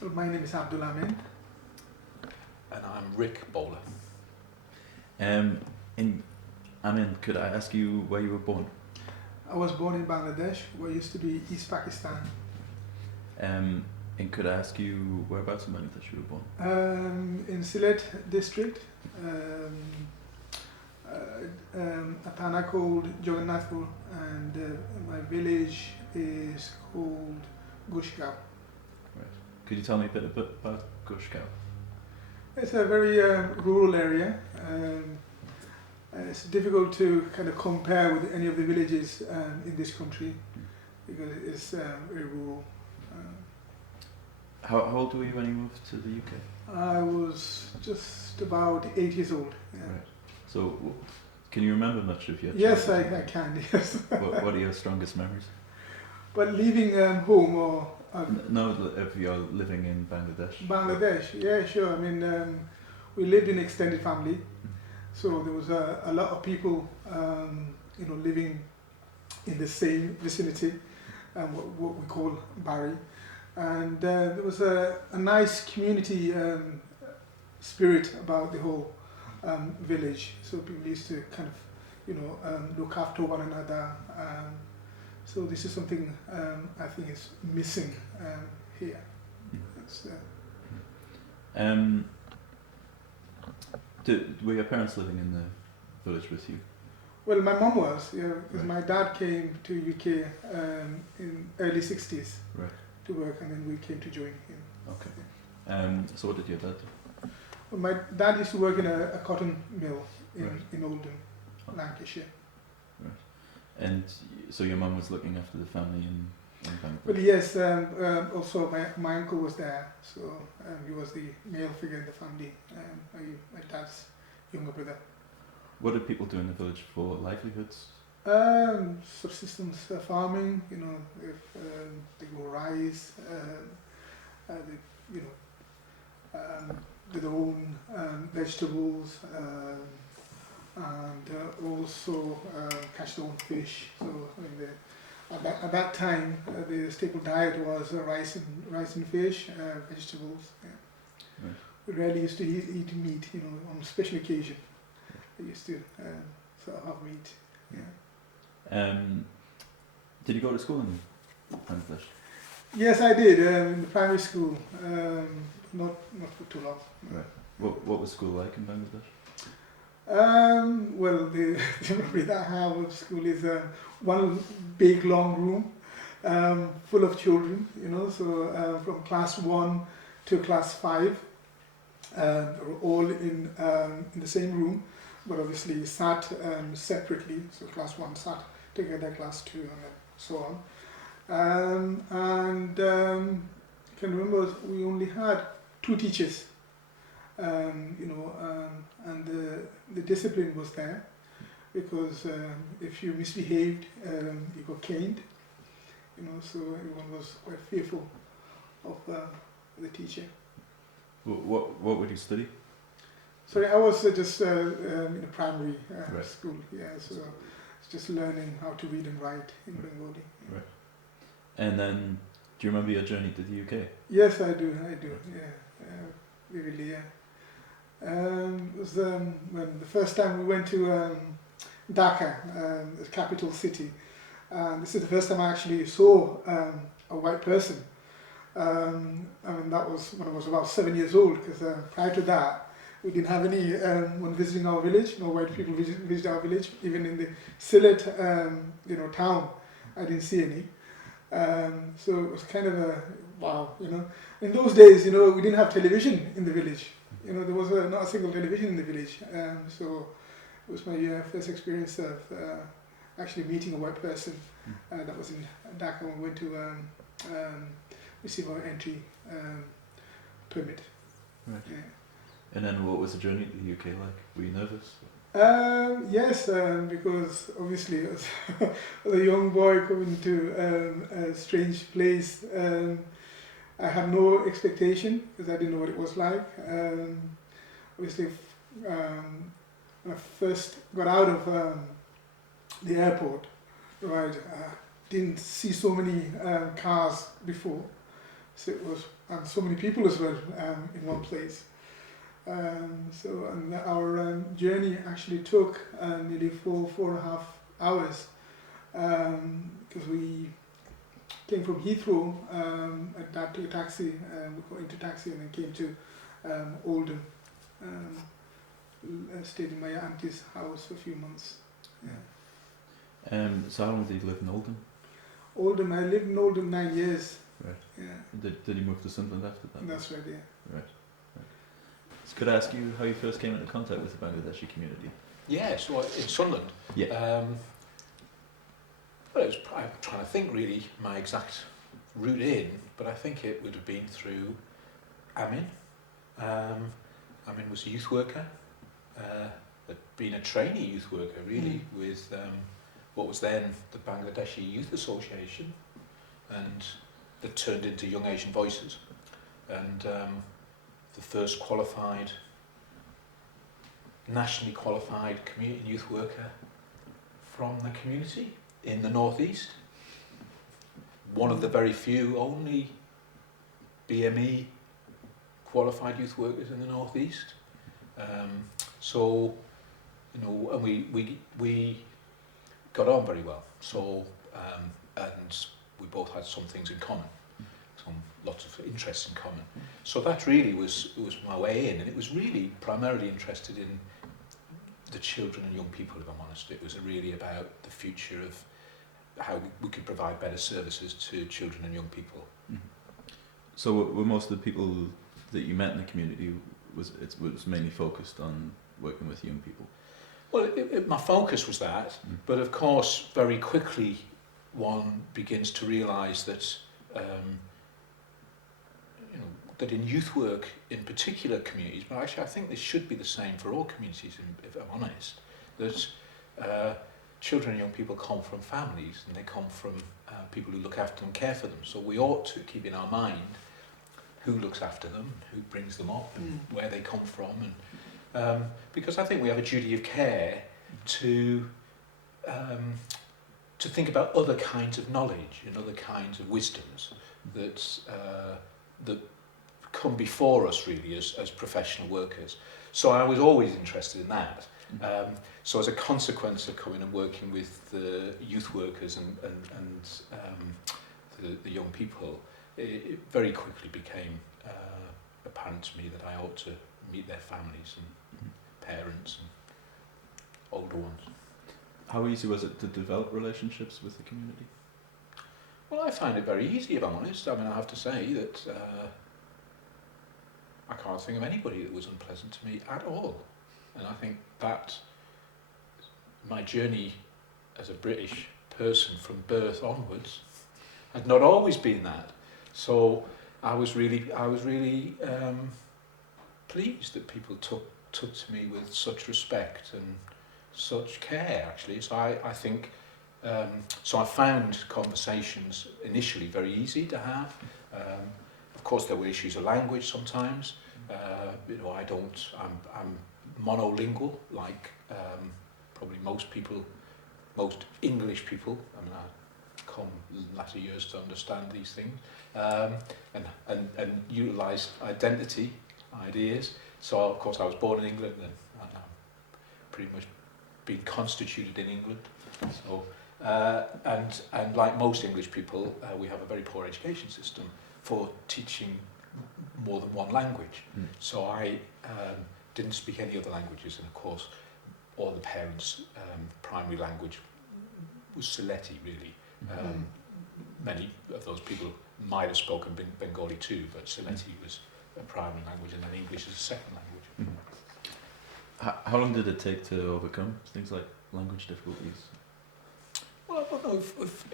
Well, my name is Abdul Amin. And I'm Rick Bowler. In Amin, could I ask you where you were born? I was born in Bangladesh, what used to be East Pakistan. And could I ask you whereabouts in Bangladesh you were born? In Sylhet district, a town called Jagannathpur, and my village is called Gushgaon. Right. Could you tell me a bit about Gushgaon? It's a very rural area. It's difficult to kind of compare with any of the villages in this country because it's very rural. How old were you when you moved to the UK? I was just about 8 years old. Yeah. Right. So, can you remember much of your Yes, childhood? I can, yes. What are your strongest memories? But leaving home or No, if you're living in Bangladesh. Bangladesh, yeah, sure. I mean, we lived in extended family, so there was a lot of people, living in the same vicinity, what we call Barry, and there was a nice community spirit about the whole village. So people used to kind of, look after one another. So this is something I think is missing here. It's, Were your parents living in the village with you? well, my mom was, yeah, because my dad came to UK in early 60s Right. to work, and then we came to join him. Okay. So what did your dad do? Well, my dad used to work in a cotton mill Right. in Oldham, Lancashire. And so your mum was looking after the family in Bangladesh? Well, yes, also my uncle was there, so he was the male figure in the family, my dad's younger brother. What did people do in the village for livelihoods? Subsistence farming, if they grow rice, they, do their own vegetables, and also catch their own fish. So I mean, at that time, the staple diet was rice and fish, vegetables. Yeah. Right. We rarely used to eat meat, on special occasion. I used to sort of have meat. Yeah. Did you go to school in Bangladesh? Yes, I did in the primary school. Not for too long. Right. What was school like in Bangladesh? Well, the memory that I have of school is one big long room full of children. So from class 1 to class 5, were all in the same room, but obviously sat separately. So class 1 sat together, class 2, and so on. I can remember we only had 2 teachers, and the discipline was there because if you misbehaved, you got caned, so everyone was quite fearful of the teacher. What would you study? Sorry, I was just in a primary Right. school, yeah, so it's just learning how to read and write in Bengali. Right. And then, do you remember your journey to the UK? Yes, I do, yeah, vividly, yeah. It was when the first time we went to Dhaka, the capital city. This is the first time I actually saw a white person. That was when I was about 7 years old, because prior to that, we didn't have any one visiting our village. No white people visit our village. Even in the Sylhet, town, I didn't see any. So it was kind of a wow, In those days, we didn't have television in the village. There was not a single television in the village. So it was my first experience of actually meeting a white person. That was in Dhaka when we went to receive our entry permit. Right. Yeah. And then what was the journey to the UK like? Were you nervous? Yes, because obviously as a young boy coming to a strange place, I had no expectation because I didn't know what it was like. Obviously, when I first got out of the airport, right, I didn't see so many cars before. So it was, and so many people as well in one place. And our journey actually took nearly 4.5 hours because we came from Heathrow, got to a taxi, we got into taxi and then came to Oldham. Stayed in my auntie's house for a few months. Yeah. So how long did you live in Oldham? Oldham, I lived in Oldham 9 years. Right. Yeah. Did you move to Sunderland after that? That's right, yeah. Right. So could I ask you how you first came into contact with the Bangladeshi community? Yeah, so in Sunderland. Yeah. Well, I'm trying to think really my exact route in, but I think it would have been through Amin. Amin was a youth worker, had been a trainee youth worker really with what was then the Bangladeshi Youth Association, and that turned into Young Asian Voices, and the first qualified, nationally qualified community youth worker from the community in the northeast. One of the very few, only BME qualified youth workers in the northeast. So, you know, and we got on very well. So, and we both had some things in common, lots of interests in common. So that really was my way in, and it was really primarily interested in the children and young people, if I'm honest. It was really about the future of how we could provide better services to children and young people. Mm-hmm. So were most of the people that you met in the community, was mainly focused on working with young people? Well, my focus was that, but of course very quickly one begins to realise that that in youth work in particular communities, but actually I think this should be the same for all communities, if I'm honest, that children and young people come from families, and they come from people who look after them and care for them. So we ought to keep in our mind who looks after them, who brings them up, and where they come from, and because I think we have a duty of care to think about other kinds of knowledge and other kinds of wisdoms that come before us really as professional workers. So I was always interested in that. So as a consequence of coming and working with the youth workers and the young people, it very quickly became apparent to me that I ought to meet their families and parents and older ones. How easy was it to develop relationships with the community? Well, I find it very easy, if I'm honest. I mean, I have to say that I can't think of anybody that was unpleasant to me at all. And I think that my journey as a British person from birth onwards had not always been that. So I was really pleased that people took to me with such respect and such care, actually. So I think, so I found conversations initially very easy to have. Of course, there were issues of language sometimes. I'm monolingual, like probably most English people. I mean, I come latter years to understand these things, and utilise identity ideas. So of course I was born in England, and I'm pretty much been constituted in England. So and like most English people, we have a very poor education system for teaching more than one language. So I didn't speak any other languages, and of course all the parents' primary language was Sylheti, really. Many of those people might have spoken Bengali too, but Sylheti was a primary language, and then English is a second language. How long did it take to overcome things like language difficulties? Well, I don't know if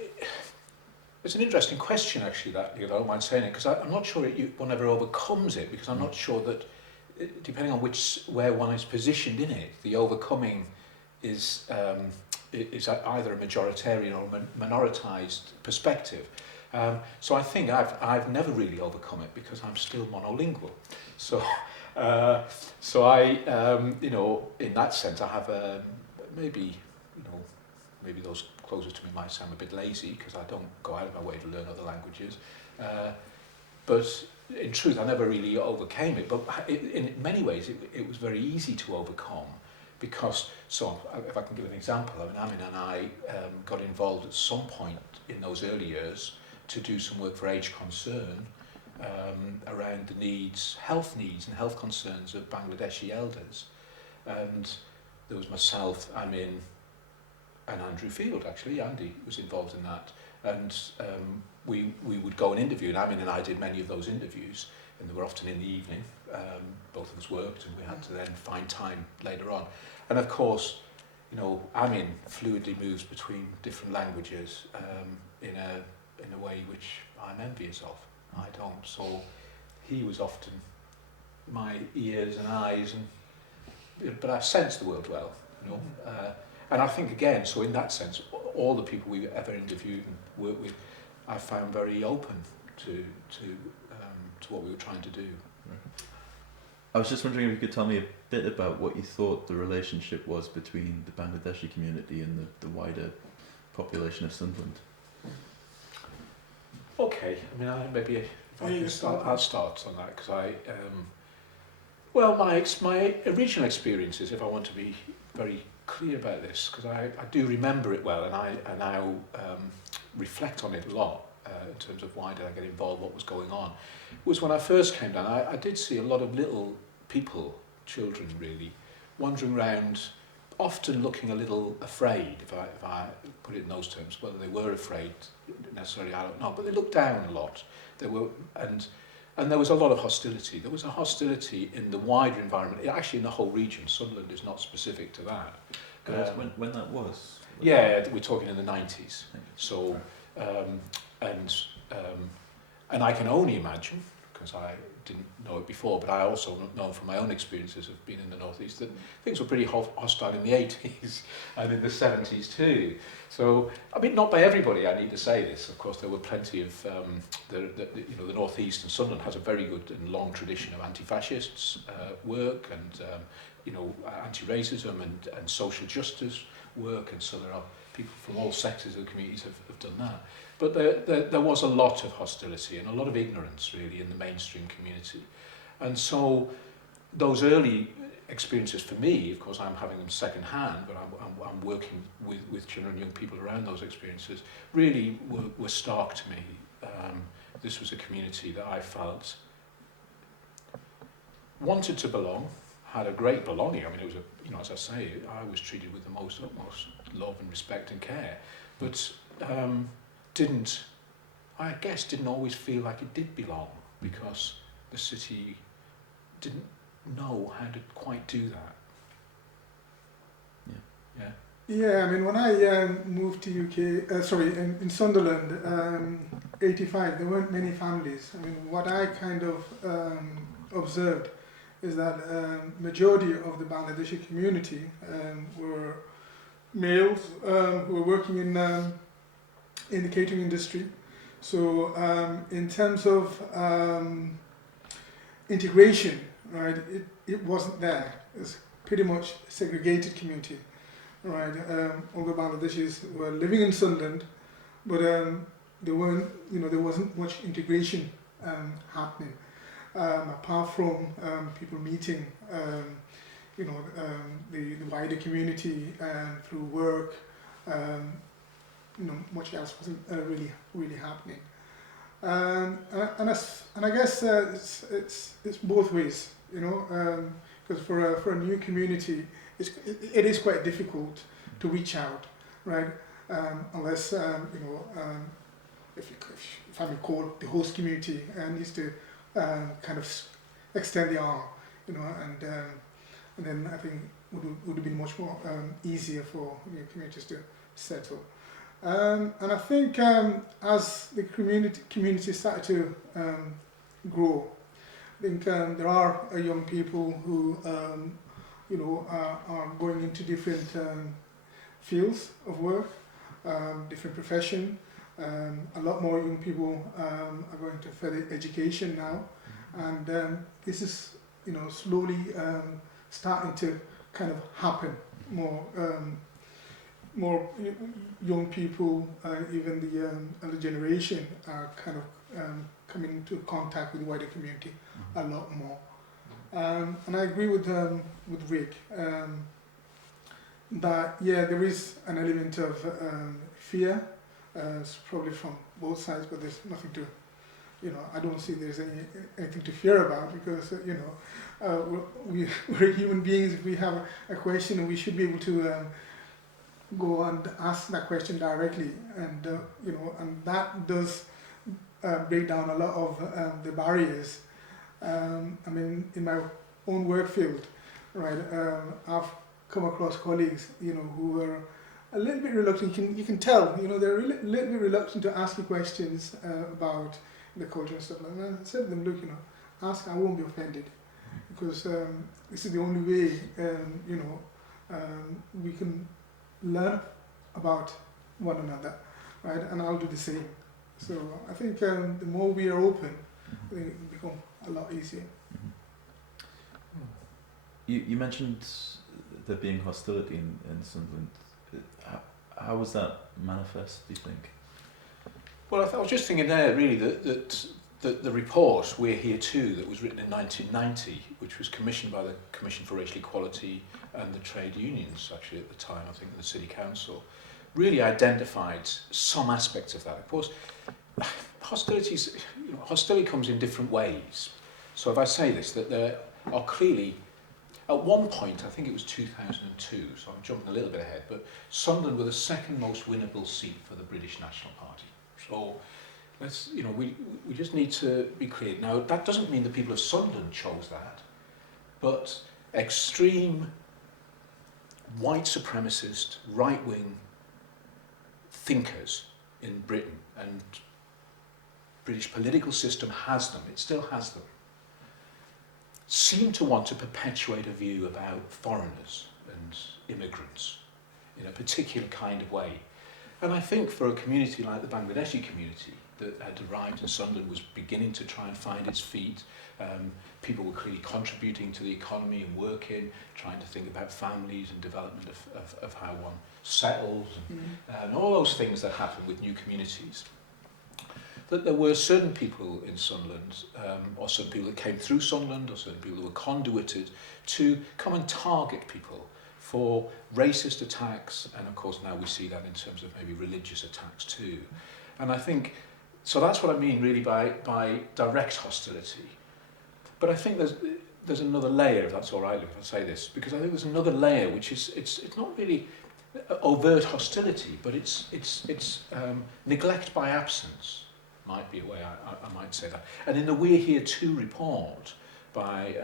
it's an interesting question, actually, that, I don't mind saying it, because I'm not sure one ever overcomes it, because I'm not sure that, depending on where one is positioned in it, the overcoming is either a majoritarian or a minoritized perspective. So I think I've never really overcome it, because I'm still monolingual. So I, in that sense, I have maybe those closest to me might sound a bit lazy, because I don't go out of my way to learn other languages. but in truth, I never really overcame it. But in many ways, it was very easy to overcome because, so if I can give an example, I mean, Amin and I got involved at some point in those early years to do some work for Age Concern around the needs, health needs and health concerns of Bangladeshi elders. And there was myself, Amin, and Andrew Field, actually. Andy was involved in that. And we would go and interview, and Amin and I did many of those interviews, and they were often in the evening. Both of us worked, and we had to then find time later on. And of course, you know, Amin fluidly moves between different languages in a way which I'm envious of. I don't. So he was often my ears and eyes, but I sensed the world well, you know. And I think again, so in that sense, all the people we ever interviewed and worked with, I found very open to what we were trying to do. I was just wondering if you could tell me a bit about what you thought the relationship was between the Bangladeshi community and the wider population of Sunderland. Okay, I mean, maybe if I can start, I'll start on that because well, my original experiences, if I want to be very clear about this, because I do remember it well, and I now reflect on it a lot in terms of why did I get involved, what was going on, was when I first came down, I did see a lot of little people, children really, wandering around, often looking a little afraid, if I put it in those terms. Whether they were afraid necessarily, I don't know, but they looked down a lot. They were, and there was a lot of hostility. There was a hostility in the wider environment, actually in the whole region. Sunderland is not specific to that. When that was? Yeah, we're talking in the 90s. So, and I can only imagine, because I didn't know it before, but I also know from my own experiences of being in the northeast that things were pretty hostile in the 80s and in the 70s too. So, I mean, not by everybody, I need to say this. Of course, there were plenty of, the northeast and Sunderland has a very good and long tradition of anti-fascists work and, anti-racism and social justice work, and so there are people from all sectors of the communities have done that. But there was a lot of hostility and a lot of ignorance, really, in the mainstream community. And so those early experiences for me, of course, I'm having them secondhand, but I'm working with children and young people around those experiences, really were stark to me. This was a community that I felt wanted to belong, had a great belonging. I mean, it was as I say, I was treated with the most utmost love and respect and care, but didn't always feel like it did belong, because the city didn't know how to quite do that. Yeah, I mean, when I moved to UK, in Sunderland, 85, there weren't many families. I mean, what I kind of observed is that majority of the Bangladeshi community were males who were working in the catering industry. So in terms of integration, right, it wasn't there. It's pretty much segregated community, right? All the Bangladeshis were living in Sunderland, but there wasn't much integration happening, apart from people meeting, the wider community through work. Much else wasn't really happening, and I guess it's both ways, because for a new community, it is quite difficult to reach out, right? Unless if I may call the host community needs to kind of extend the arm, and then I think would have been much more easier for new communities to settle. And I think as the community started to grow, I think there are young people who are going into different fields of work, different profession. A lot more young people are going to further education now, and this is slowly starting to kind of happen. More young people, even the elder generation, are kind of come into contact with the wider community a lot more. And I agree with Rick that there is an element of fear, probably from both sides, but there's nothing to, I don't see there's anything to fear about, because we're human beings. If we have a question, we should be able to go and ask that question directly, and and that does break down a lot of the barriers. I mean, in my own work field, right, I've come across colleagues, who are a little bit reluctant. You can tell, they're a little bit reluctant to ask you questions about the culture and stuff like that. And I said to them, look, ask, I won't be offended, because this is the only way, we can learn about one another, right? And I'll do the same. So I think the more we are open, I think it will become a lot easier. You mentioned there being hostility in Sunderland. How was that manifest, do you think? Well, I was just thinking there, really, that the report, We're Here Too, that was written in 1990, which was commissioned by the Commission for Racial Equality and the trade unions, actually, at the time, I think, the City Council, really identified some aspects of that. Of course, hostility comes in different ways. So if I say this, that there are clearly, at one point, I think it was 2002, so I'm jumping a little bit ahead, but Sunderland were the second most winnable seat for the British National Party. So let's, we just need to be clear. Now, that doesn't mean the people of Sunderland chose that, but extreme white supremacist, right-wing thinkers in Britain, and British political system has them, it still has them, seem to want to perpetuate a view about foreigners and immigrants in a particular kind of way. And I think for a community like the Bangladeshi community that had arrived in Sunderland, was beginning to try and find its feet, people were clearly contributing to the economy and working, trying to think about families and development of how one settles, and all those things that happen with new communities. That there were certain people in Sunderland, or certain people that came through Sunderland, or certain people that were conduited to come and target people for racist attacks, and of course now we see that in terms of maybe religious attacks too. And I think, so that's what I mean really by direct hostility. But I think there's another layer, if that's all right, if I say this, because I think there's another layer which is, it's not really overt hostility, but it's neglect by absence. Might be a way I might say that. And in the We're Here Too report by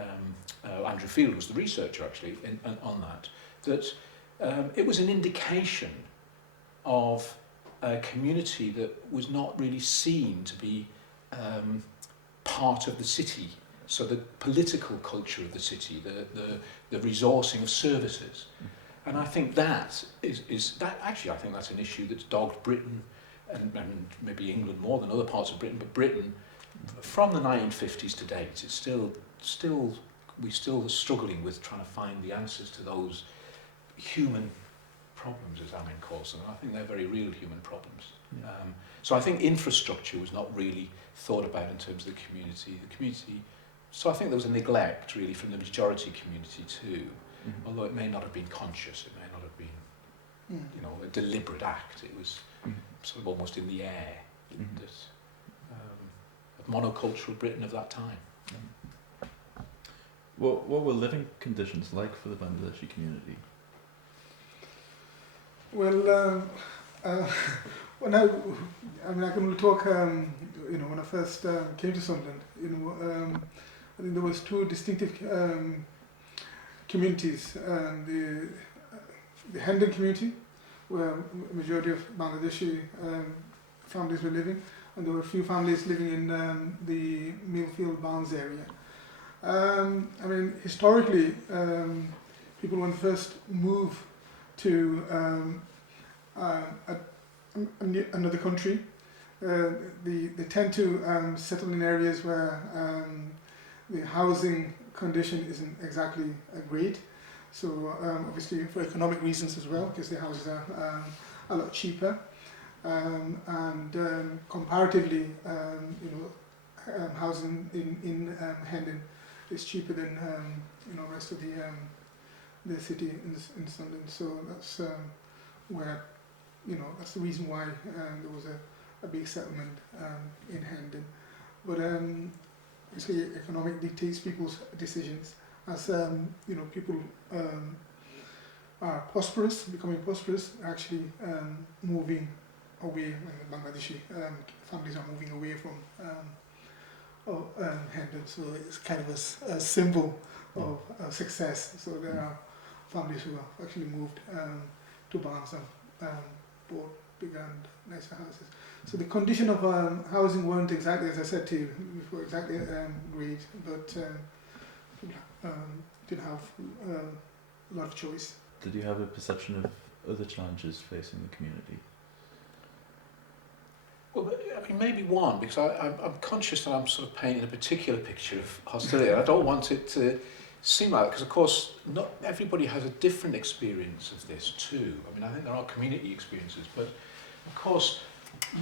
Andrew Field, was the researcher actually on that it was an indication of a community that was not really seen to be part of the city. So the political culture of the city, the resourcing of services. And I think that is that actually I think that's an issue that's dogged Britain and maybe England more than other parts of Britain, but Britain from the 1950s to date, it's we're still struggling with trying to find the answers to those human problems, as Amin calls them. And I think they're very real human problems. Yeah. So I think infrastructure was not really thought about in terms of the community. So I think there was a neglect really from the majority community too, although it may not have been conscious, it may not have been, a deliberate act. It was sort of almost in the air, of monocultural Britain of that time. What were living conditions like for the Bangladeshi community? Well, when I can only talk, when I first came to Sunderland, I think there was two distinctive communities. The Hendon community, where a majority of Bangladeshi families were living, and there were a few families living in the Millfield Barnes area. Historically, people when first move to another country, they tend to settle in areas where the housing condition isn't exactly great. So obviously for economic reasons as well, because the houses are a lot cheaper. and comparatively, housing in Hendon is cheaper than rest of the city in Sunderland. So that's where that's the reason why there was a big settlement in Hendon. But obviously, economic dictates people's decisions. As people are prosperous, becoming prosperous, actually moving away. When the Bangladeshi families are moving away from Hendon, so it's kind of a symbol of success. So there are families who have actually moved to Barnes and bought bigger and nicer houses. So the condition of housing weren't exactly, as I said to you before, exactly great, but didn't have a lot of choice. Did you have a perception of other challenges facing the community? Well, I mean, maybe one, because I'm conscious that I'm sort of painting a particular picture of hostility, and I don't want it to seem like that, because of course not everybody has a different experience of this too. I mean, I think there are community experiences, but of course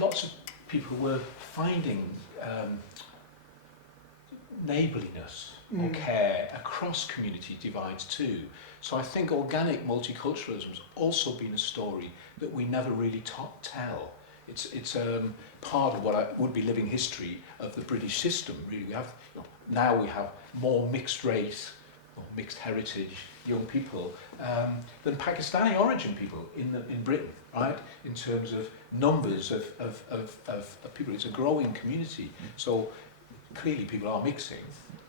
lots of people were finding neighbourliness or care across community divides too. So I think organic multiculturalism has also been a story that we never really tell. It's part of what would be living history of the British system. Really, we have now we have more mixed race or mixed heritage young people than Pakistani origin people in Britain, right? In terms of numbers of people, it's a growing community. So clearly people are mixing,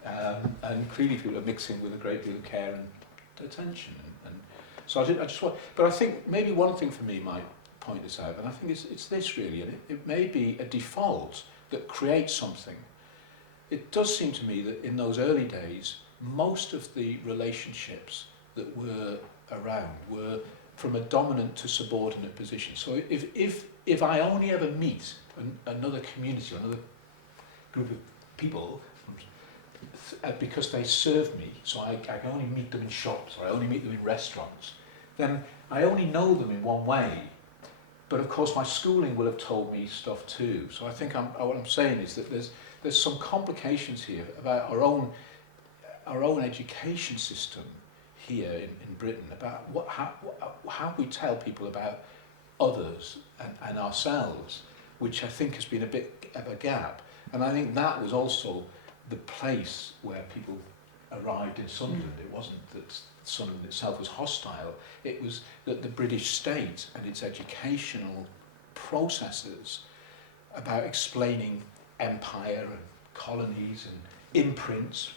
and clearly people are mixing with a great deal of care and attention. And so I just want, but I think maybe one thing for me might point this out, and I think it's this really, and it may be a default that creates something. It does seem to me that in those early days, most of the relationships that were around were from a dominant to subordinate position. So if I only ever meet another community, another group of people, because they serve me, so I can only meet them in shops, or I only meet them in restaurants, then I only know them in one way. But of course my schooling will have told me stuff too. So I think what I'm saying is that there's some complications here about our own education system here in Britain, about how we tell people about others and ourselves, which I think has been a bit of a gap. And I think that was also the place where people arrived in Sunderland. It wasn't that Sunderland itself was hostile, it was that the British state and its educational processes about explaining empire and colonies and imprints,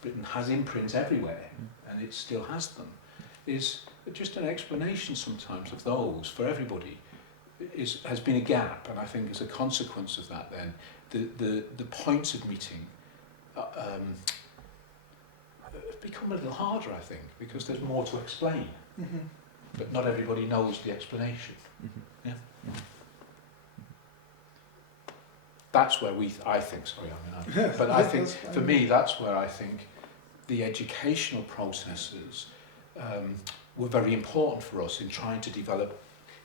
Britain has imprints everywhere, and it still has them, is just an explanation sometimes of those for everybody has been a gap. And I think as a consequence of that then, the points of meeting have become a little harder, I think, because there's more to explain, but not everybody knows the explanation. Yeah. That's where I think, but I think for me that's where I think the educational processes were very important for us in trying to develop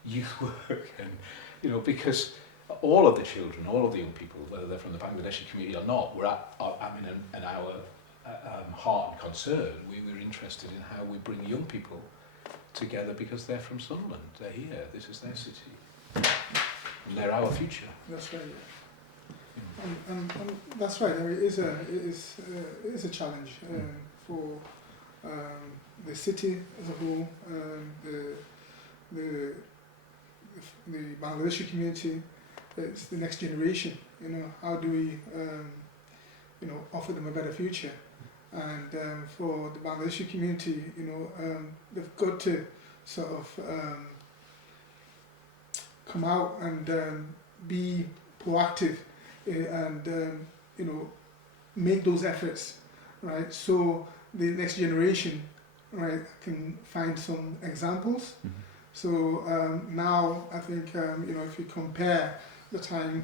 youth work, and because all of the children, all of the young people, whether they're from the Bangladeshi community or not, were our heart and concern. We were interested in how we bring young people together because they're from Sunderland, they're here, this is their city, and they're our future. That's right. And that's right. I mean, it is a challenge for the city as a whole, the Bangladeshi community. It's the next generation. How do we offer them a better future? And for the Bangladeshi community, they've got to sort of come out and be proactive and make those efforts, right? So the next generation, right, can find some examples. So now I think if you compare the time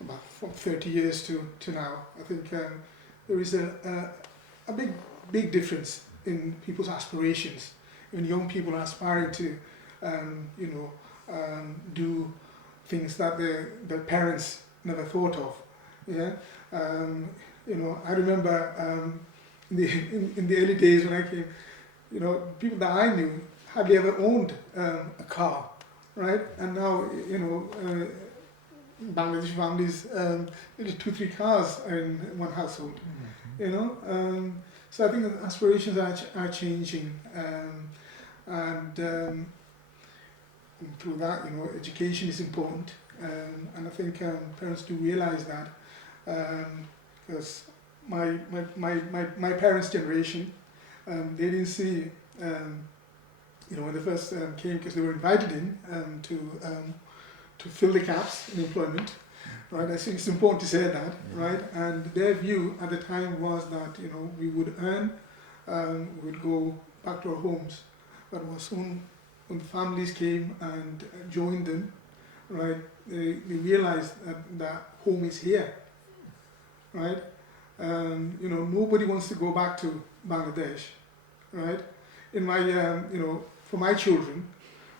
about from 30 years to now, I think there is a big difference in people's aspirations. When young people are aspiring to do things that their parents never thought of. Yeah, I remember in the early days when I came, people that I knew hardly ever owned a car, right? And now, Bangladeshi families, 2-3 cars are in one household. So I think that aspirations are changing, and through that, education is important, and I think parents do realize that, because my parents' generation, they didn't see, when they first came, because they were invited in to fill the gaps in employment, right? I think it's important to say that, right? And their view at the time was that we would earn, we would go back to our homes, but it was soon when families came and joined them, right? They realized that home is here, right? Nobody wants to go back to Bangladesh, right? In my, for my children,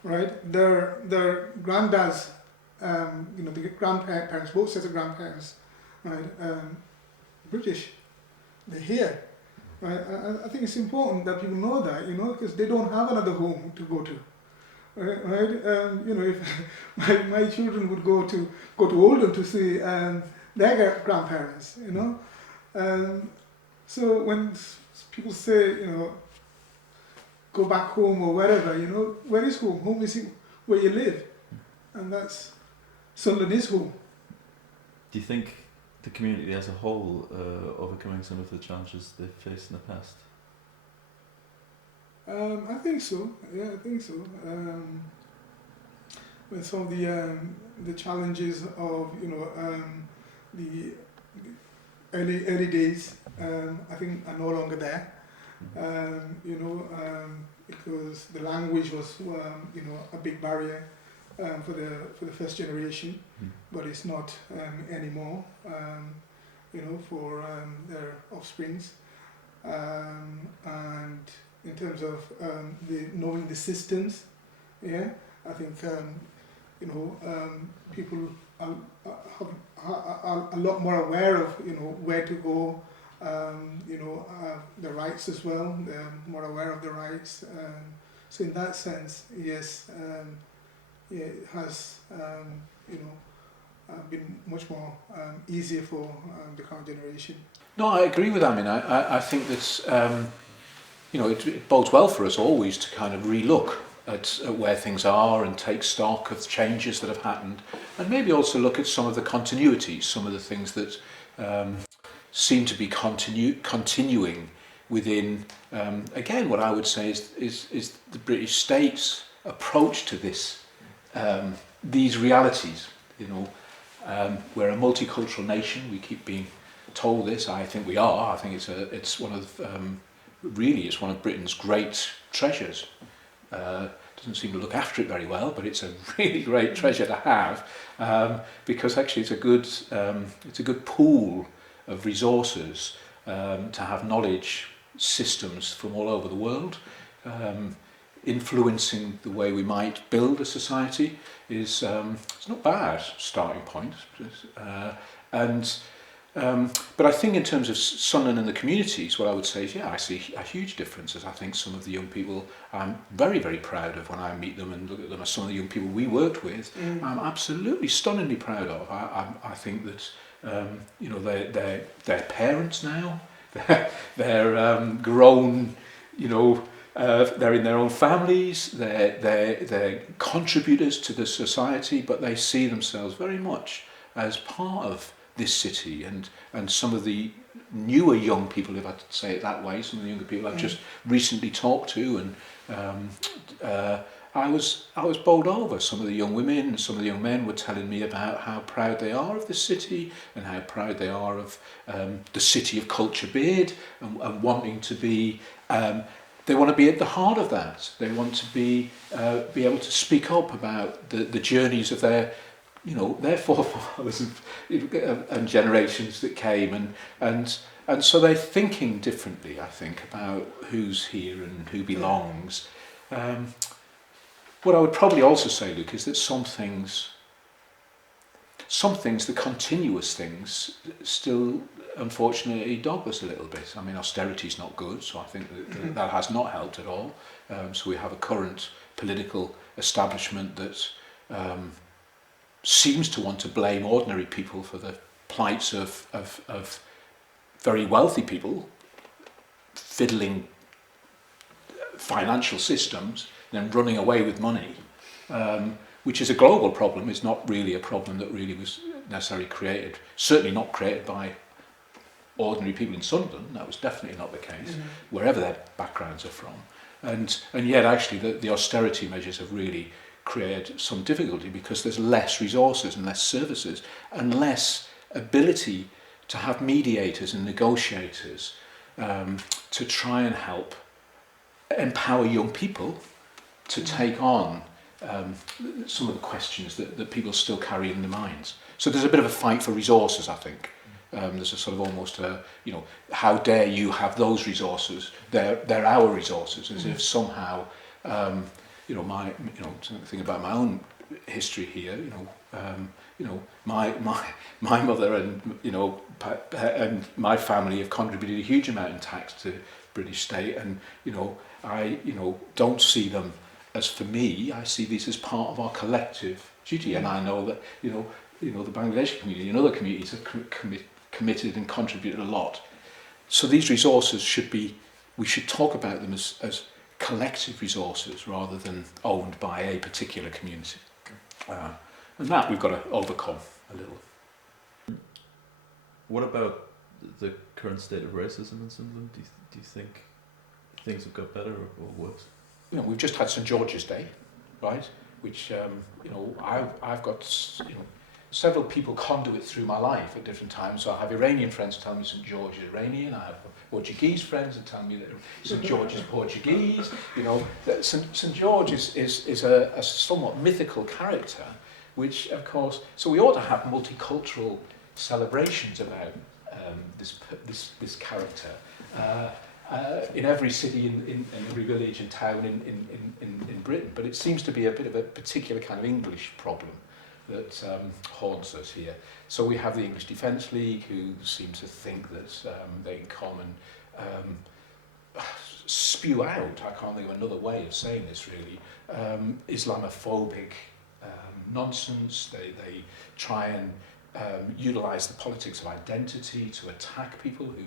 right? Their granddads, the grandparents, both sets of grandparents, right? British, they're here, right? I think it's important that people know that, because they don't have another home to go to, right? If my children would go to Oldham to see their grandparents, so when people say, go back home or wherever, where is home? Home is where you live, and that's Sunderland is home. Do you think the community as a whole overcoming some of the challenges they've faced in the past? I think so. Yeah, I think so. With some of the challenges of the early days, I think are no longer there. Because the language was a big barrier for the first generation, but it's not anymore. For their offsprings, and in terms of knowing the systems, I think people are a lot more aware of where to go. The rights as well. They're more aware of the rights. So in that sense, yes, it has been much more easier for the current generation. No, I agree with Amin. I think that it bodes well for us always to kind of relook at where things are and take stock of the changes that have happened, and maybe also look at some of the continuities, some of the things that seem to be continuing within, again, what I would say is the British state's approach to this, these realities. We're a multicultural nation. We keep being told this. I think we are. I think it's one of Britain's great treasures. Doesn't seem to look after it very well, but it's a really great treasure to have, because actually it's a good pool of resources to have knowledge systems from all over the world, influencing the way we might build a society is it's not bad starting point, but I think in terms of Sunderland and the communities, what I would say is, I see a huge difference. As I think some of the young people I'm very, very proud of when I meet them and look at them as some of the young people we worked with. I'm absolutely stunningly proud of. I think that they're parents now. They're grown. They're in their own families. They're contributors to the society, but they see themselves very much as part of this city, and some of the newer young people, if I could say it that way, some of the younger people I've just recently talked to, and I was bowled over. Some of the young women and some of the young men were telling me about how proud they are of the city and how proud they are of the city of Culture Beard, and wanting to be. They want to be at the heart of that. They want to be able to speak up about the journeys of their forefathers and generations that came, and so they're thinking differently, I think, about who's here and who belongs. What I would probably also say, Luke, is that some things, the continuous things, still unfortunately dog us a little bit. I mean, austerity is not good, so I think that has not helped at all. So we have a current political establishment that seems to want to blame ordinary people for the plights of very wealthy people, fiddling financial systems, and then running away with money, which is a global problem. It's not really a problem that really was necessarily created, certainly not created by ordinary people in Sunderland. That was definitely not the case, wherever their backgrounds are from. And yet actually the austerity measures have really created some difficulty because there's less resources and less services and less ability to have mediators and negotiators to try and help empower young people to take on some of the questions that people still carry in their minds. So there's a bit of a fight for resources, I think. There's a sort of almost a, how dare you have those resources? They're our resources, as if somehow, something about my own history here. My mother and my family have contributed a huge amount in tax to British state, and I don't see them as, for me, I see these as part of our collective duty, and I know that the Bangladeshi community and other communities have committed and contributed a lot. So these resources we should talk about them as collective resources rather than owned by a particular community. And that we've got to overcome a little. What about the current state of racism in Sunderland? Do you think things have got better or worse? We've just had St George's Day, right? Which I've got several people conduit through my life at different times. So I have Iranian friends who tell me St George is Iranian. I have Portuguese friends who tell me that St George is Portuguese. That St George is a somewhat mythical character, which of course. So we ought to have multicultural celebrations about this character. In every city, in every village and town in Britain, but it seems to be a bit of a particular kind of English problem that haunts us here. So we have the English Defence League, who seem to think that they can come and spew out, I can't think of another way of saying this really, Islamophobic nonsense. They try and utilise the politics of identity to attack people who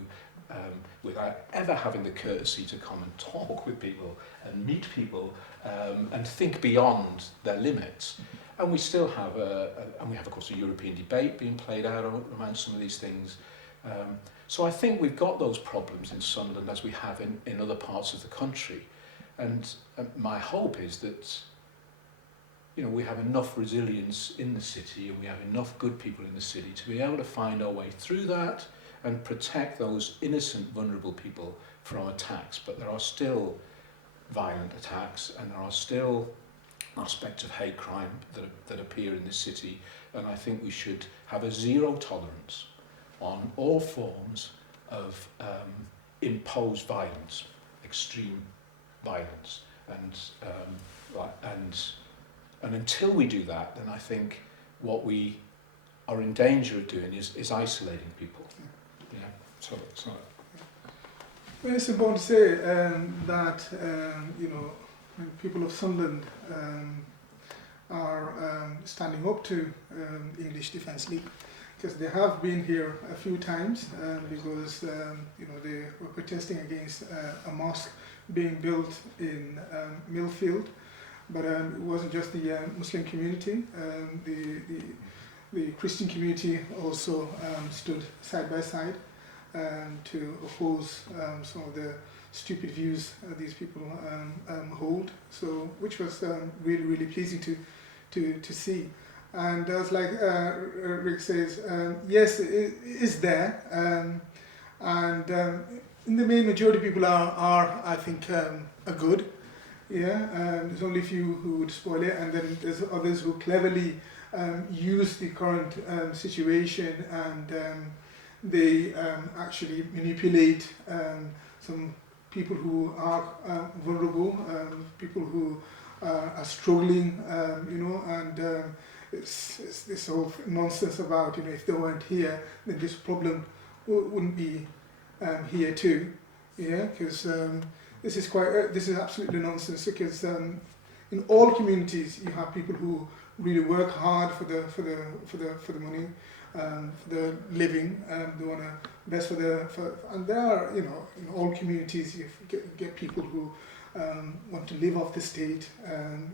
without ever having the courtesy to come and talk with people and meet people and think beyond their limits. And we still have and we have of course a European debate being played out around some of these things. So I think we've got those problems in Sunderland as we have in other parts of the country. And my hope is that we have enough resilience in the city and we have enough good people in the city to be able to find our way through that and protect those innocent, vulnerable people from attacks. But there are still violent attacks and there are still aspects of hate crime that appear in this city, and I think we should have a zero tolerance on all forms of imposed violence, extreme violence, and until we do that, then I think what we are in danger of doing is isolating people. So. Well, it's important to say that people of Sunderland are standing up to English Defence League, because they have been here a few times because they were protesting against a mosque being built in Millfield, but it wasn't just the Muslim community. The Christian community also stood side by side to oppose some of the stupid views these people hold. So, which was really, really pleasing to see. And as like Rick says, yes, it is there, and in the main majority, people are I think, are good. Yeah, there's only a few who would spoil it, and then there's others who cleverly use the current situation and they actually manipulate some people who are vulnerable, people who are struggling, and it's this whole nonsense about, if they weren't here, then this problem wouldn't be here too, because this is absolutely nonsense, because in all communities you have people who really work hard for the money, for the living, they want to best and there are, in all communities you get people who want to live off the state, and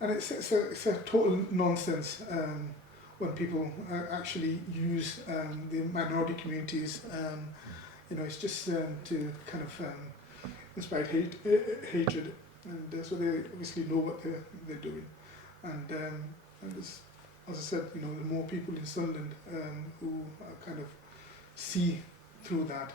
it's a total nonsense when people actually use the minority communities. It's just to kind of inspire hatred, and so they obviously know what they're doing, and this, as I said, the more people in Sunderland who kind of see through that.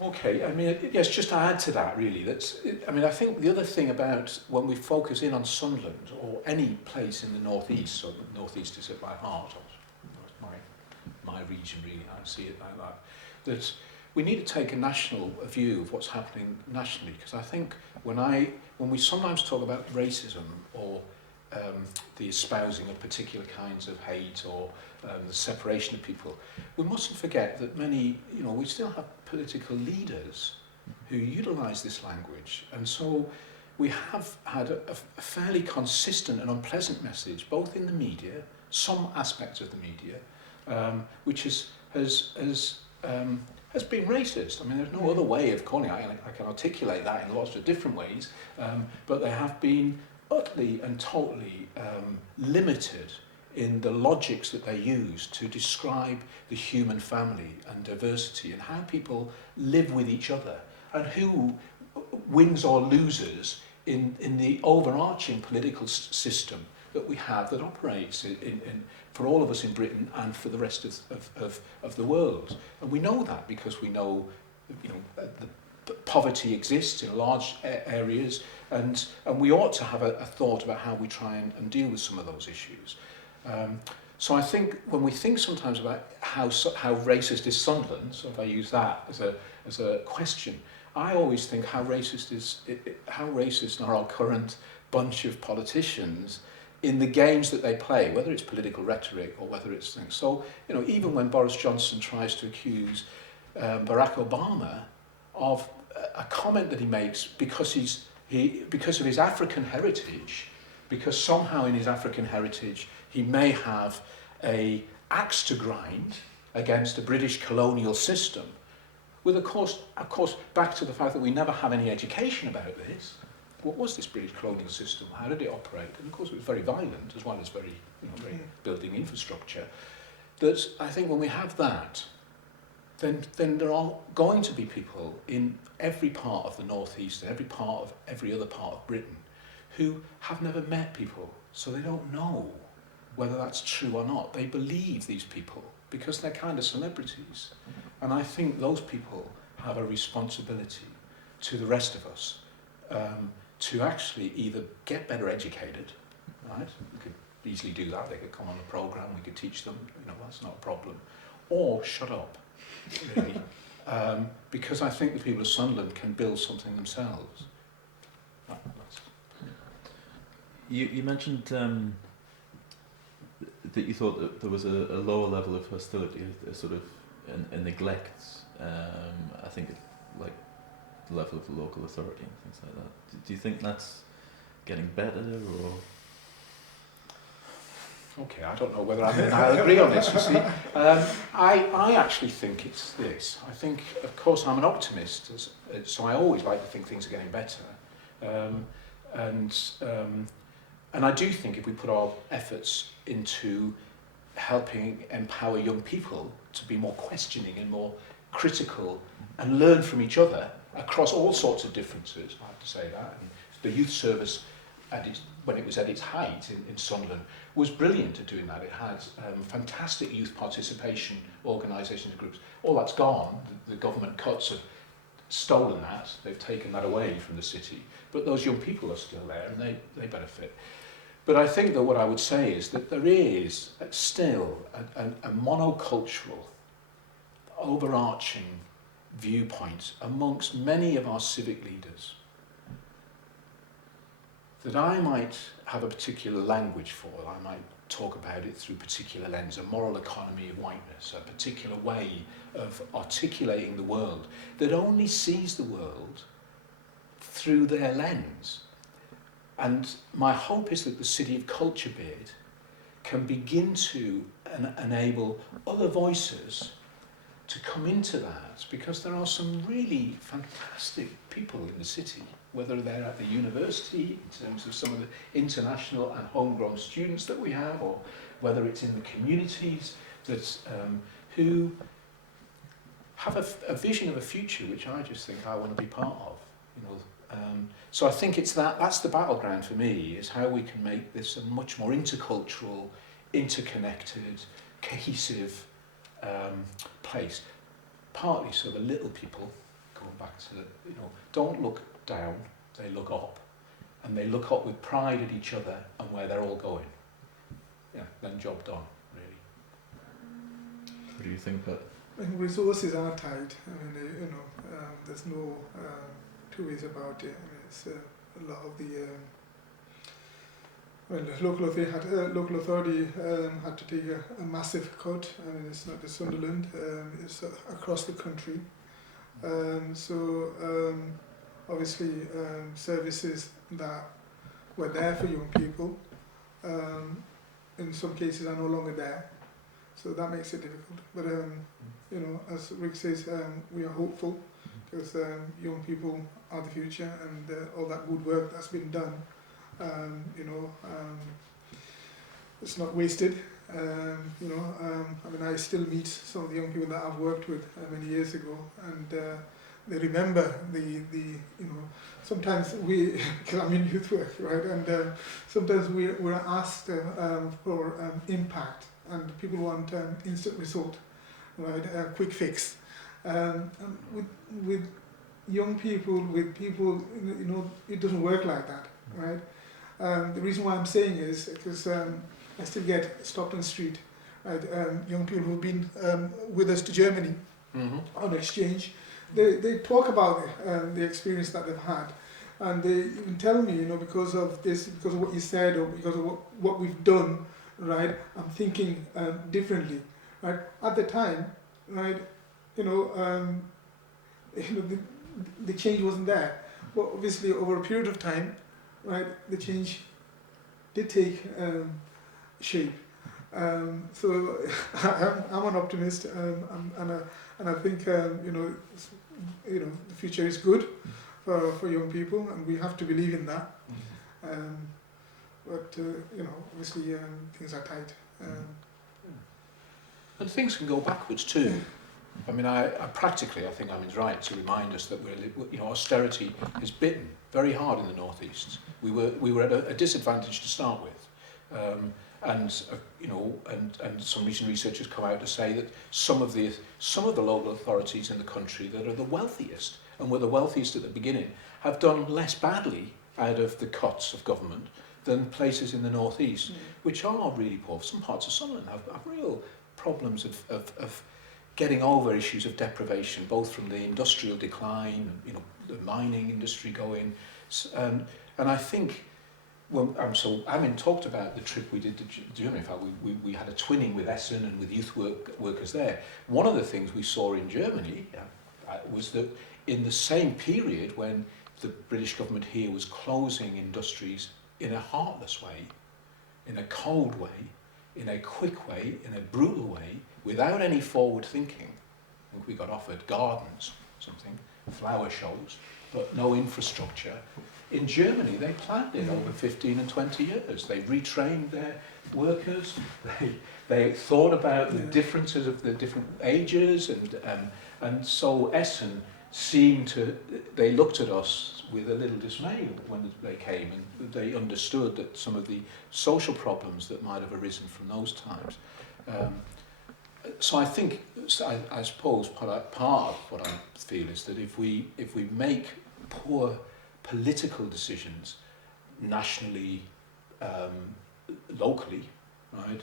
Okay, I mean, yes, just to add to that, really, I think the other thing about when we focus in on Sunderland, or any place in the northeast, so the northeast is at my heart, or my region, really, I see it like that we need to take a national view of what's happening nationally, because I think when we sometimes talk about racism or the espousing of particular kinds of hate or the separation of people, we mustn't forget that we still have political leaders who utilise this language, and so we have had a fairly consistent and unpleasant message, both in the media, some aspects of the media, which has been racist. I mean, there's no other way of calling it. I can articulate that in lots of different ways, but they have been utterly and totally limited in the logics that they use to describe the human family and diversity and how people live with each other and who wins or loses in the overarching political system that we have that operates for all of us in Britain and for the rest of the world. And we know that because we know the poverty exists in large areas, and we ought to have a thought about how we try and deal with some of those issues. So I think when we think sometimes about how racist is Sunderland, so if I use that as a question, I always think how racist are our current bunch of politicians in the games that they play, whether it's political rhetoric or whether it's things. So, even when Boris Johnson tries to accuse Barack Obama of a comment that he makes because of his African heritage, because somehow in his African heritage he may have an axe to grind against a British colonial system, with of course back to the fact that we never have any education about this. What was this British colonial system? How did it operate? And of course it was very violent as well as very building infrastructure. That I think when we have that, then there are going to be people in every part of the northeast, every other part of Britain, who have never met people, so they don't know whether that's true or not. They believe these people because they're kind of celebrities. And I think those people have a responsibility to the rest of us to actually either get better educated, right? We could easily do that. They could come on the programme, we could teach them, that's not a problem. Or shut up, really. Because I think the people of Sunderland can build something themselves. You mentioned that you thought that there was a lower level of hostility, a sort of a neglect, I think, like the level of the local authority and things like that. Do you think that's getting better, or...? Okay, I don't know whether I agree on this, you see. I actually think it's this. I think, of course, I'm an optimist, so I always like to think things are getting better. And I do think if we put our efforts into helping empower young people to be more questioning and more critical and learn from each other across all sorts of differences, I have to say that. And the youth service, when it was at its height in Sunderland, was brilliant at doing that. It had fantastic youth participation organisations and groups. All that's gone. The government cuts have stolen that. They've taken that away from the city. But those young people are still there and they benefit. But I think that what I would say is that there is still a monocultural, overarching viewpoint amongst many of our civic leaders that I might have a particular language for. I might talk about it through a particular lens, a moral economy of whiteness, a particular way of articulating the world that only sees the world through their lens. And my hope is that the City of Culture bid can begin to enable other voices to come into that, because there are some really fantastic people in the city, whether they're at the university in terms of some of the international and homegrown students that we have, or whether it's in the communities that who have a vision of a future which I just think I want to be part of. So I think it's that's the battleground for me, is how we can make this a much more intercultural, interconnected, cohesive place. Partly so the little people, going back to don't look down, they look up, and they look up with pride at each other and where they're all going. Yeah, then job done, really. What do you think, Pat? Resources are tight. I mean, there's no two ways about it. I mean, it's a lot of the the local authority had to take a massive cut. I mean, it's not just Sunderland; it's across the country. Obviously, services that were there for young people, in some cases, are no longer there. So that makes it difficult. But as Rick says, we are hopeful, because young people are the future, and all that good work that's been done, it's not wasted. I still meet some of the young people that I've worked with many years ago, and they remember sometimes we, because I'm in youth work, right, and sometimes we're asked for impact, and people want instant result, right, a quick fix. With young people, with people, it doesn't work like that, right? The reason why I'm saying is because I still get stopped on the street, right? Young people who've been with us to Germany on exchange, they talk about the experience that they've had, and they even tell me, because of this, because of what you said, or because of what we've done, right? I'm thinking differently, right? At the time, right? The change wasn't there, but obviously over a period of time, right, the change did take shape. So I'm an optimist, and I think the future is good for young people, and we have to believe in that. But obviously things are tight. And things can go backwards too. I mean, I practically, I think Amin's right to remind us that austerity is bitten very hard in the northeast. We were at a disadvantage to start with, and some recent research has come out to say that some of the local authorities in the country that are the wealthiest, and were the wealthiest at the beginning, have done less badly out of the cuts of government than places in the northeast, which are really poor. Some parts of Sunderland have real problems of getting over issues of deprivation, both from the industrial decline, the mining industry going, and I think, so Amin talked about the trip we did to Germany. In fact, we had a twinning with Essen and with youth workers there. One of the things we saw in Germany was that in the same period when the British government here was closing industries in a heartless way, in a cold way, in a quick way, in a brutal way, without any forward thinking. I think we got offered gardens, something, flower shows, but no infrastructure. In Germany, they planned it over 15 and 20 years. They retrained their workers. They thought about the differences of the different ages, and so Essen they looked at us with a little dismay when they came, and they understood that some of the social problems that might have arisen from those times. So I think, I suppose part of what I feel is that if we make poor political decisions nationally, locally, right,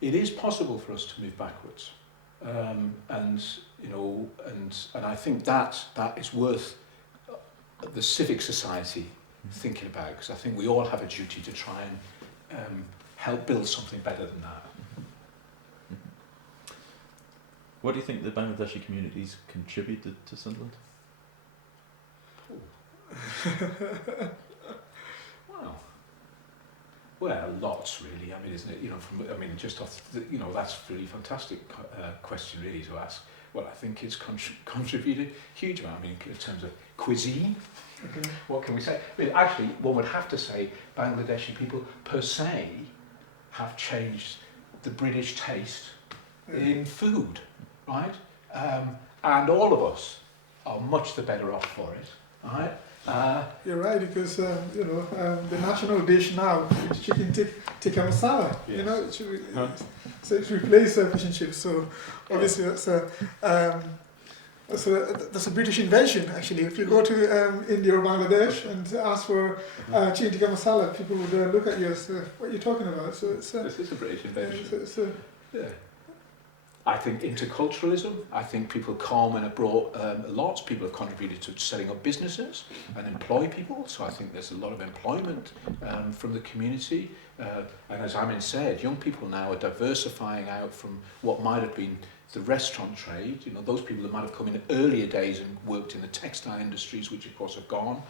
it is possible for us to move backwards, and I think that is worth the civic society thinking about, because I think we all have a duty to try and help build something better than that. What do you think the Bangladeshi communities contributed to Sunderland? Well, lots really. I mean, isn't it? Just off that's a really fantastic question really to ask. Well, I think it's contributed a huge amount. I mean, in terms of cuisine, what can we say? I mean, actually, one would have to say Bangladeshi people per se have changed the British taste in food, right? And all of us are much the better off for it, right? You're right, because the national dish now is chicken tikka masala. Yes. So it's replaced fish and chips. So obviously that's a British invention. Actually, if you go to India or Bangladesh and ask for chicken tikka masala, people would look at you and say, "What are you talking about?" So it's this is a British invention. Yeah. I think interculturalism, I think people come and have brought lots, people have contributed to setting up businesses and employ people, so I think there's a lot of employment from the community, and as Amin said, young people now are diversifying out from what might have been the restaurant trade, those people that might have come in earlier days and worked in the textile industries, which of course have gone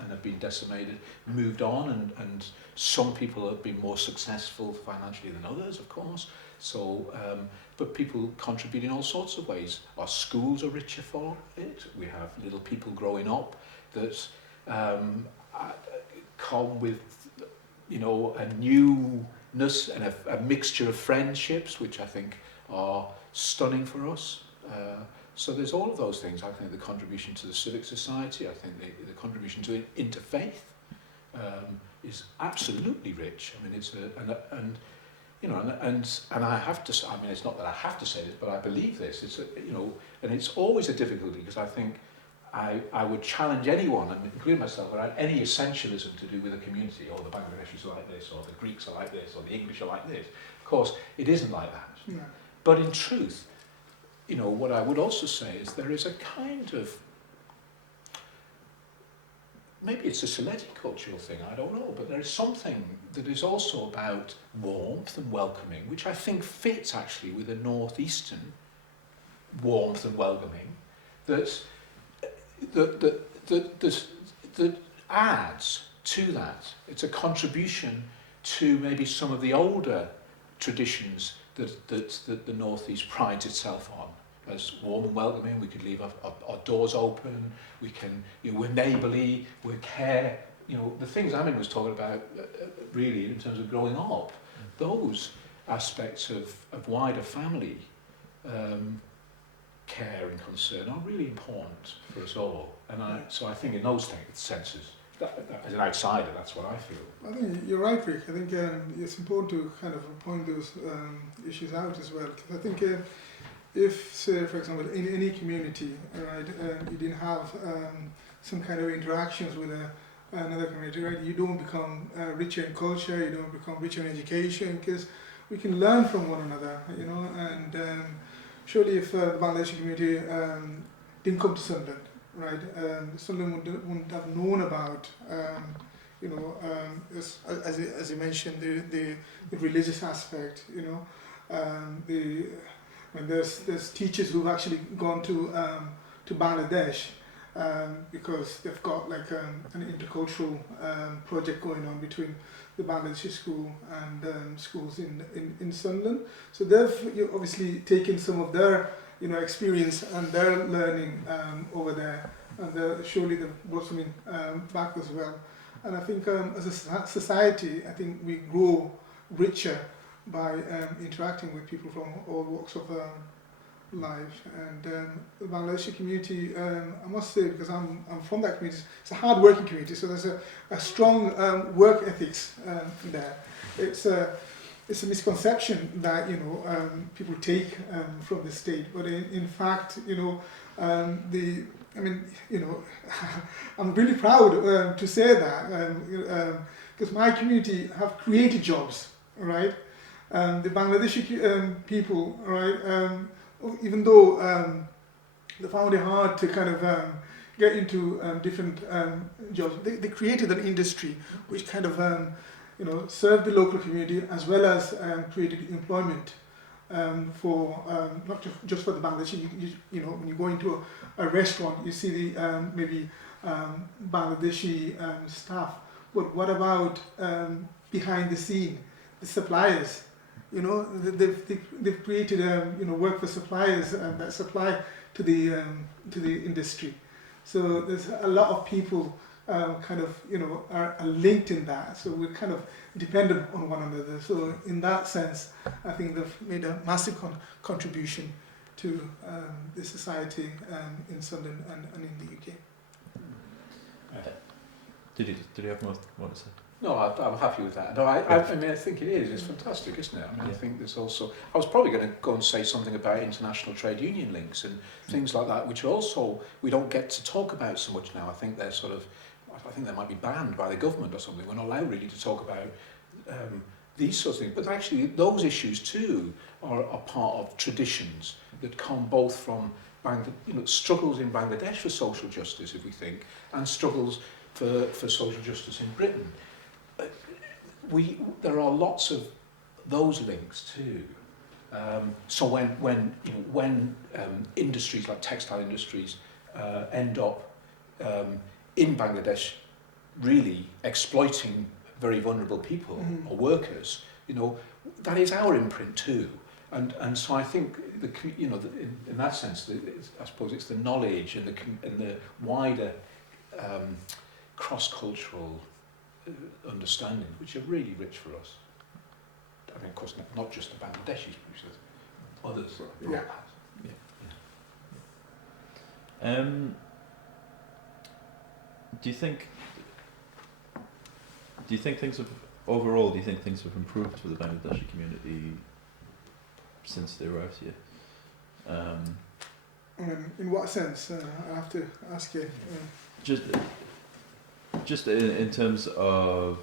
and have been decimated, moved on, and some people have been more successful financially than others, of course. So, but people contribute in all sorts of ways. Our schools are richer for it. We have little people growing up that come with, a newness and a mixture of friendships, which I think are stunning for us. So there's all of those things. I think the contribution to the civic society, I think the contribution to interfaith is absolutely rich. I mean, it's and I have to. I mean, it's not that I have to say this, but I believe this. It's and it's always a difficulty because I think I would challenge anyone, and including myself, without any essentialism to do with the community. Or the Bangladeshis are like this, or the Greeks are like this, or the English are like this. Of course, it isn't like that. Yeah. But in truth, what I would also say is there is a kind of, maybe it's a Sylhetic cultural thing, I don't know, but there is something that is also about warmth and welcoming, which I think fits actually with a northeastern warmth and welcoming, that adds to that. It's a contribution to maybe some of the older traditions that the Northeast prides itself on. As warm and welcoming, we could leave our doors open, we can, we're neighbourly, we care, the things Amin was talking about really in terms of growing up, those aspects of wider family care and concern are really important for us all. And so I think in those senses, as an outsider, that's what I feel. I think you're right, Rick. I think it's important to kind of point those issues out as well. Because I think if, say, for example, in any community, right, you didn't have some kind of interactions with another community, right, you don't become richer in culture, you don't become richer in education, because we can learn from one another, and surely if the Bangladeshi community didn't come to Sunderland, right, Sunderland wouldn't have known about, as you mentioned, the religious aspect, when there's teachers who've actually gone to Bangladesh because they've got like an intercultural project going on between the Bangladeshi school and schools in Sunderland. So they've obviously taken some of their experience and their learning over there, and surely they've brought something back as well. And I think as a society, I think we grow richer by interacting with people from all walks of life. And the Bangladeshi community, I must say, because I'm from that community, it's a hard-working community, so there's a strong work ethics there. It's a misconception that people take from the state, but in fact, I'm really proud to say that because my community have created jobs, right? The Bangladeshi people, right? Even though they found it hard to kind of get into different jobs. They created an industry which kind of served the local community as well as created employment for not just for the Bangladeshi. When you go into a restaurant, you see the maybe Bangladeshi staff. But what about behind the scene, the suppliers? They've created work for suppliers that supply to the industry. So there's a lot of people are linked in that. So we're kind of dependent on one another. So in that sense, I think they've made a massive contribution to the society in Sunderland and in the UK. Did you have more to say? No, I'm happy with that. No, I mean, I think it is. It's fantastic, isn't it? I mean, I think there's also... I was probably going to go and say something about international trade union links and things like that, which are also we don't get to talk about so much now. I think they're I think they might be banned by the government or something. We're not allowed really to talk about these sorts of things. But actually, those issues too are part of traditions that come both from struggles in Bangladesh for social justice, if we think, and struggles for social justice in Britain. There are lots of those links too. So when industries like textile industries end up in Bangladesh really exploiting very vulnerable people or workers, that is our imprint too. And so I think in that sense, I suppose it's the knowledge and the wider cross-cultural understanding, which are really rich for us. I mean, of course, not just the Bangladeshis, but others. Yeah. Do you think things have improved for the Bangladeshi community since they arrived here? In what sense? I have to ask you. Just in terms of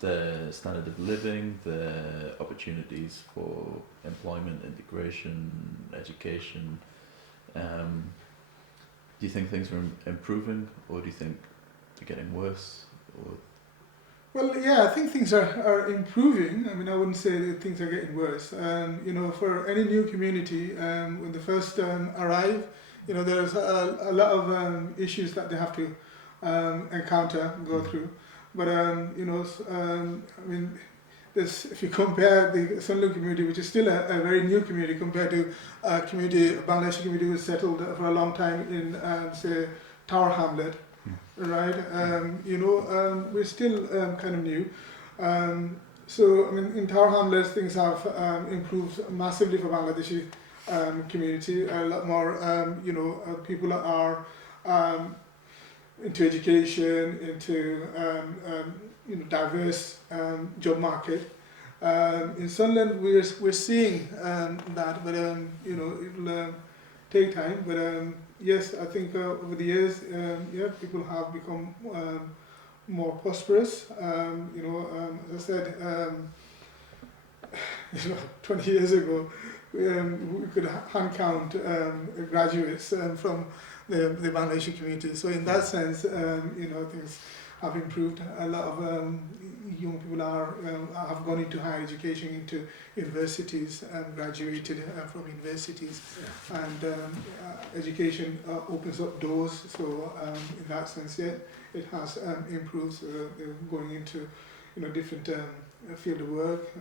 the standard of living, the opportunities for employment, integration, education. Do you think things are improving, or do you think they're getting worse? Well, yeah, I think things are improving. I mean, I wouldn't say that things are getting worse. For any new community, when they first arrive, there's a lot of issues that they have to go through. But if you compare the Sunderland community, which is still a very new community compared to a Bangladeshi community who was settled for a long time in, say, Tower Hamlet, right? We're still kind of new. So, I mean, in Tower Hamlets, things have improved massively for Bangladeshi community. A lot more, people are into education, into diverse job market. In Sunderland, we're seeing that, but it'll take time. But yes, I think over the years, people have become more prosperous. As I said, 20 years ago, we could hand count graduates from the Bangladeshi community. So in that sense, things have improved. A lot of young people have gone into higher education, into universities, and graduated from universities. Yeah. And education opens up doors. So in that sense, it has improved. So they're going into different field of work.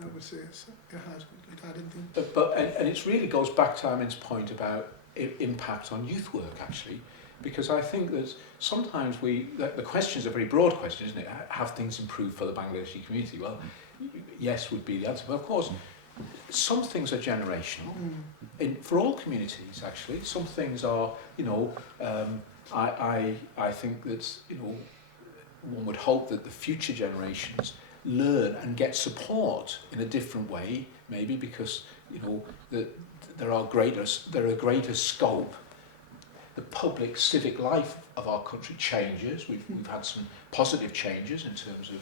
I would say it had indeed. But it really goes back to Amin's point about impact on youth work, actually, because I think that sometimes the question is a very broad question, isn't it? Have things improved for the Bangladeshi community? Well, yes would be the answer, but of course some things are generational. For all communities, actually, some things are, I think that one would hope that the future generations learn and get support in a different way, maybe because there are greater scope. The public civic life of our country changes. We've had some positive changes in terms of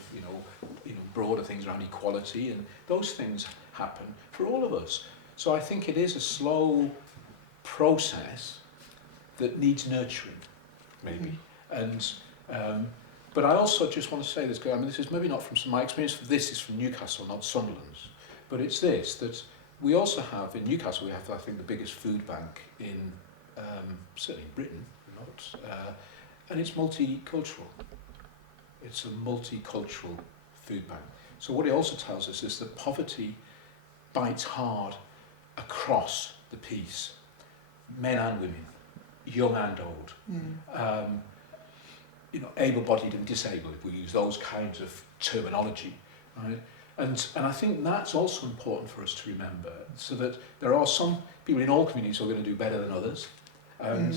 broader things around equality, and those things happen for all of us. So I think it is a slow process, that needs nurturing, maybe. And but I also just want to say this, 'cause, I mean, this is maybe not from my experience. This is from Newcastle, not Sunderland's, but it's this, that we also have in Newcastle. We have, I think, the biggest food bank in certainly Britain, and it's multicultural. It's a multicultural food bank. So what it also tells us is that poverty bites hard across the piece, men and women, young and old, able-bodied and disabled, if we use those kinds of terminology, right? And I think that's also important for us to remember, so that there are some people in all communities who are going to do better than others, and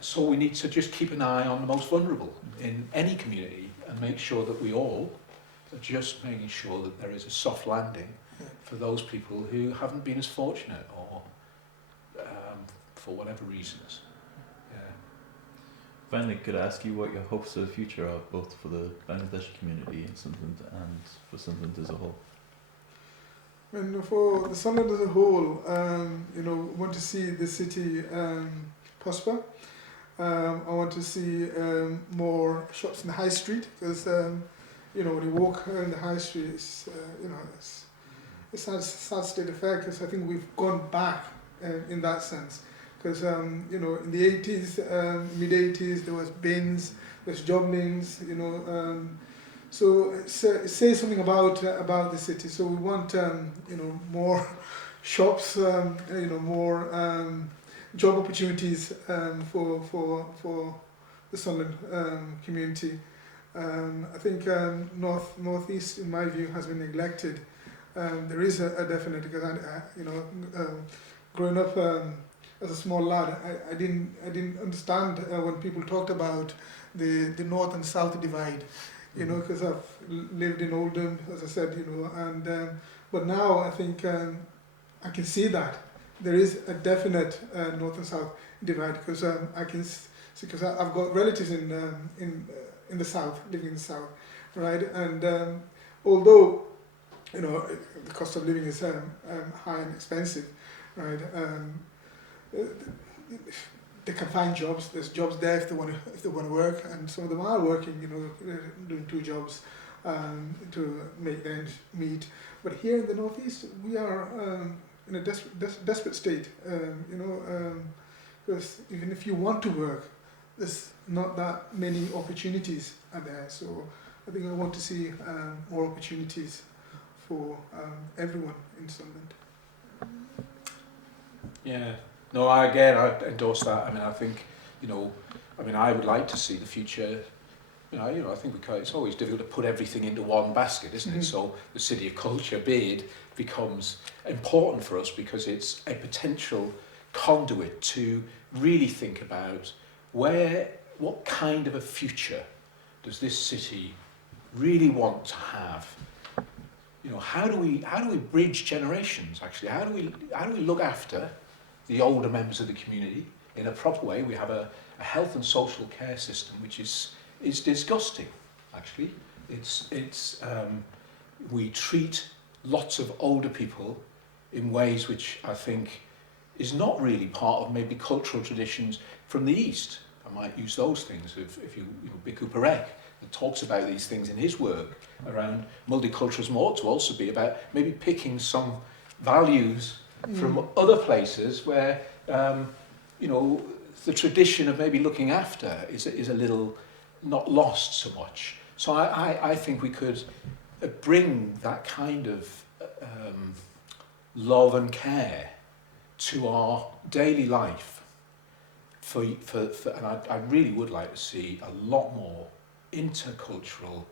so we need to just keep an eye on the most vulnerable in any community and make sure that we all are just making sure that there is a soft landing for those people who haven't been as fortunate, or for whatever reasons. Finally, could I ask you what your hopes for the future are, both for the Bangladeshi community in Sunderland and for Sunderland as a whole? And for the Sunderland as a whole, want to see the city prosper. I want to see more shops in the high street, because when you walk in the high street, it's a sad state of affairs, because I think we've gone back in that sense. Because in the 80s, mid-80s, there was bins, there's job links, so it says something about the city. So we want more shops, more job opportunities for the Sunderland community. I think northeast, in my view, has been neglected. There is a definite, because growing up as a small lad, I didn't understand when people talked about the north and south divide, because I've lived in Oldham, as I said, and but now I think I can see that there is a definite north and south divide, because I can see, because I've got relatives in the south, living in the south, right? And although the cost of living is high and expensive, right? They can find jobs. There's jobs there if they want to work, and some of them are working. Doing 2 jobs to make ends meet. But here in the northeast, we are in a desperate state. Because even if you want to work, there's not that many opportunities are there. So I think I want to see more opportunities for everyone in Sunderland. Yeah. No, I endorse that. I mean, I think, I would like to see the future. I think it's always difficult to put everything into one basket, isn't it? So the City of Culture bid becomes important for us because it's a potential conduit to really think about what kind of a future does this city really want to have. How do we bridge generations? Actually, how do we look after the older members of the community in a proper way? We have a health and social care system which is disgusting. Actually, we treat lots of older people in ways which I think is not really part of maybe cultural traditions from the East. I might use those things if you Bhikkhu Parekh, that talks about these things in his work around multiculturalism, ought to also be about maybe picking some values from other places where the tradition of maybe looking after is a little not lost so much. So I think we could bring that kind of love and care to our daily life. And I really would like to see a lot more intercultural,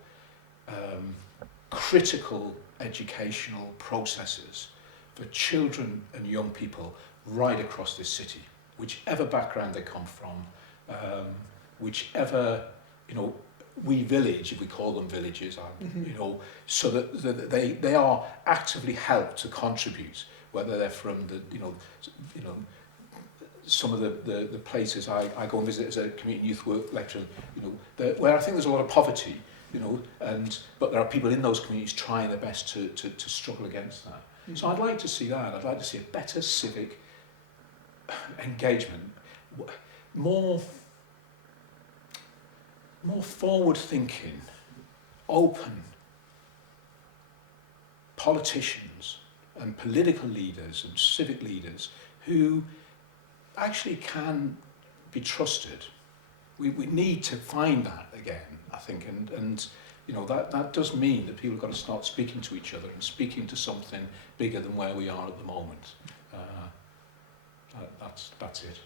critical educational processes for children and young people right across this city, whichever background they come from, whichever, we village, if we call them villages, so that they are actively helped to contribute, whether they're from some of the places I go and visit as a community youth work lecturer, where I think there's a lot of poverty, but there are people in those communities trying their best to struggle against that. So I'd like to see that. I'd like to see a better civic engagement, more forward-thinking, open politicians and political leaders and civic leaders who actually can be trusted. We need to find that again, I think, and you know, that does mean that people have got to start speaking to each other and speaking to something bigger than where we are at the moment. That's it.